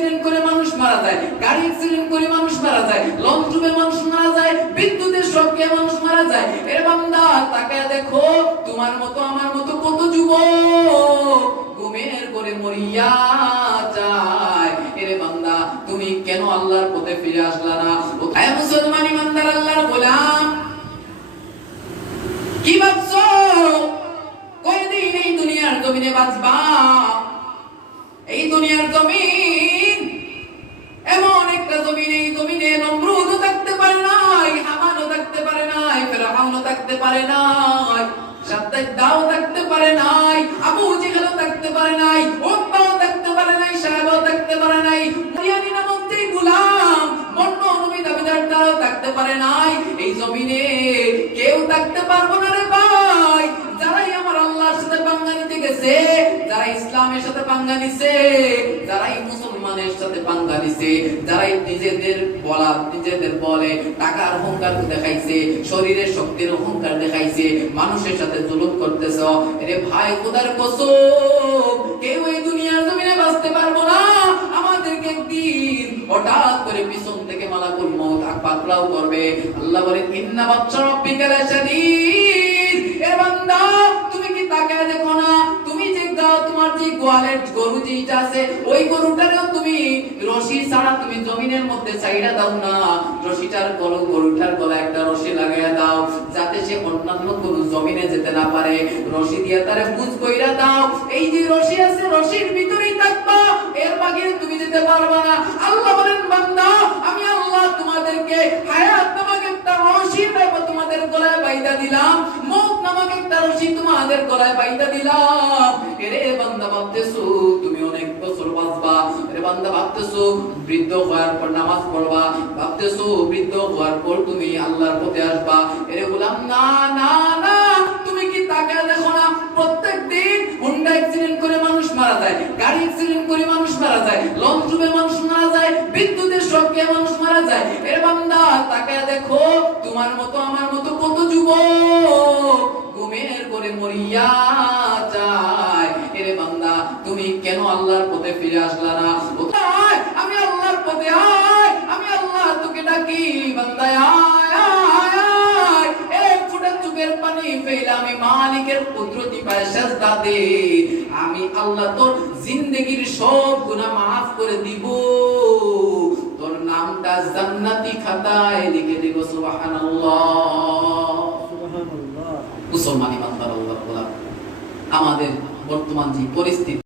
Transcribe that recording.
Accident করে মানুষ মারা যায়, গাড়ি অ্যাক্সিডেন্ট করে মানুষ মারা যায়, লঞ্চ ডুবে মানুষ মারা যায়, বিদ্যুতের শকে মানুষ মারা যায়। এর বান্দা তাকায় দেখো, তোমার মতো আমার মতো কত যুবক ঘুমের করে মরিয়া যায়। এর বান্দা তুমি কেন আল্লাহর পথে ফিরে আসলা না? ও মুসলমান ইমানদার আল্লাহর গোলাম, কি ভাবছো কয়দিন এই দুনিয়ার জমিনে বাঁচবা? এই দুনিয়ার জমিন এমন একটা জমিন, এই জমিনে নমরুদও থাকতে পারে নাই, হামানও থাকতে পারে নাই, ফিরআউনও থাকতে পারে নাই, সাদ্দাও থাকতে পারে নাই, আবু জেহেলও থাকতে পারে নাই, উতবাও থাকতে পারে নাই, সাহেবও থাকতে পারে নাই, মুরিয়ানি নামক যে গোলাম বন্য নবী দাবিদারটাও থাকতে পারে নাই। এই জমিনে কেউ থাকতে পারবো না রে ভাই। যারাই আমার আল্লাহর সাথে পাঙ্গা নিতে গেছে, যারা ইসলামের সাথে পাঙ্গা নিছে, যারাই মুসলমানের সাথে পাঙ্গা নিছে, যারাই নিজেদের বলে টাকার অহংকার দেখাইছে, শরীরের শক্তির অহংকার দেখাইছে, মানুষের সাথে জুলুম করতেছ, আরে ভাই খোদার কসম কেউ এই দুনিয়ার জমিনে বাঁচতে পারবো না। আমাদেরকে একদিন হঠাৎ করে পিছন থেকে মালাকুল মউত পাকড়াও করবে। আল্লাহ বলেন ইন্না বাতশা রাব্বিকা লাশাদীদ। এ বান্দা তুমি কি তাকায় দেখো না, তুমি যে তোমার যে গোয়ালের গরু যেটা আছে, ওই গরুটারও তুমি রশি ছাড়া তুমি জমিনের মধ্যে ছাইড়া দাও না, গরুটার গলায় একটা রশি লাগাইয়া দাও, যাতে সে অন্যান্য গরু জমিনে যেতে না পারে। রশি দিয়ে তারে বুঝ কইরা দাও, এই যে রশি আছে রশির ভিতরেই থাকবা, এর বাহিরে তুমি যেতে পারবা না। আল্লাহ বলেন বান্দা আমি আল্লাহ তোমাদেরকে হায়াত নামক একটা রশি তোমাদের গলায় বাইধা দিলাম, মওত নামক একটা রশি তোমাদের গলায় বাইধা দিলাম। এরে বান্দা ভাবতেছো তুমি অনেক বছর বাঁচবা, এরে বান্দা ভাবতেছো বৃদ্ধ হওয়ার পর নামাজ পড়বা, ভাবতেছো বৃদ্ধ হওয়ার পর তুমি আল্লাহর পথে আসবা। এরে গোলাম না না না, তুমি কি তাকায় দেখো না, প্রত্যেকদিন হুন্ডা অ্যাক্সিডেন্ট করে মানুষ মারা যায়, গাড়ি অ্যাক্সিডেন্ট করে মানুষ মারা যায়, লঞ্চ ডুবে মানুষ মারা যায়, বিদ্যুতের শকে মানুষ মারা যায়। এর বান্দা তাকায় দেখো, তোমার মতো আমার মতো কত যুবক ঘুমের করে মরিয়া যায়। এর বান্দা তুমি কেন আল্লাহর পথে ফিরে আসলা না? আমি আল্লাহর পথে আয়, আমি আল্লাহ তোকে ডাকি, বান্দা আয় আয় আয়। এক ফোঁটা চোখের পানি ফেলে আমি মালিকের কুদরতি পায়ে সিজদা দে, আমি আল্লাহ তোর জিন্দেগীর সব গুনাহ maaf করে দিব, তোর নামটা জান্নাতি খাতায় লিখে দিব। সুবহানাল্লাহ সুবহানাল্লাহ। মুসলমান ইমানদার আল্লাহর গোলাম, আমাদের বর্তমান যে পরিস্থিতি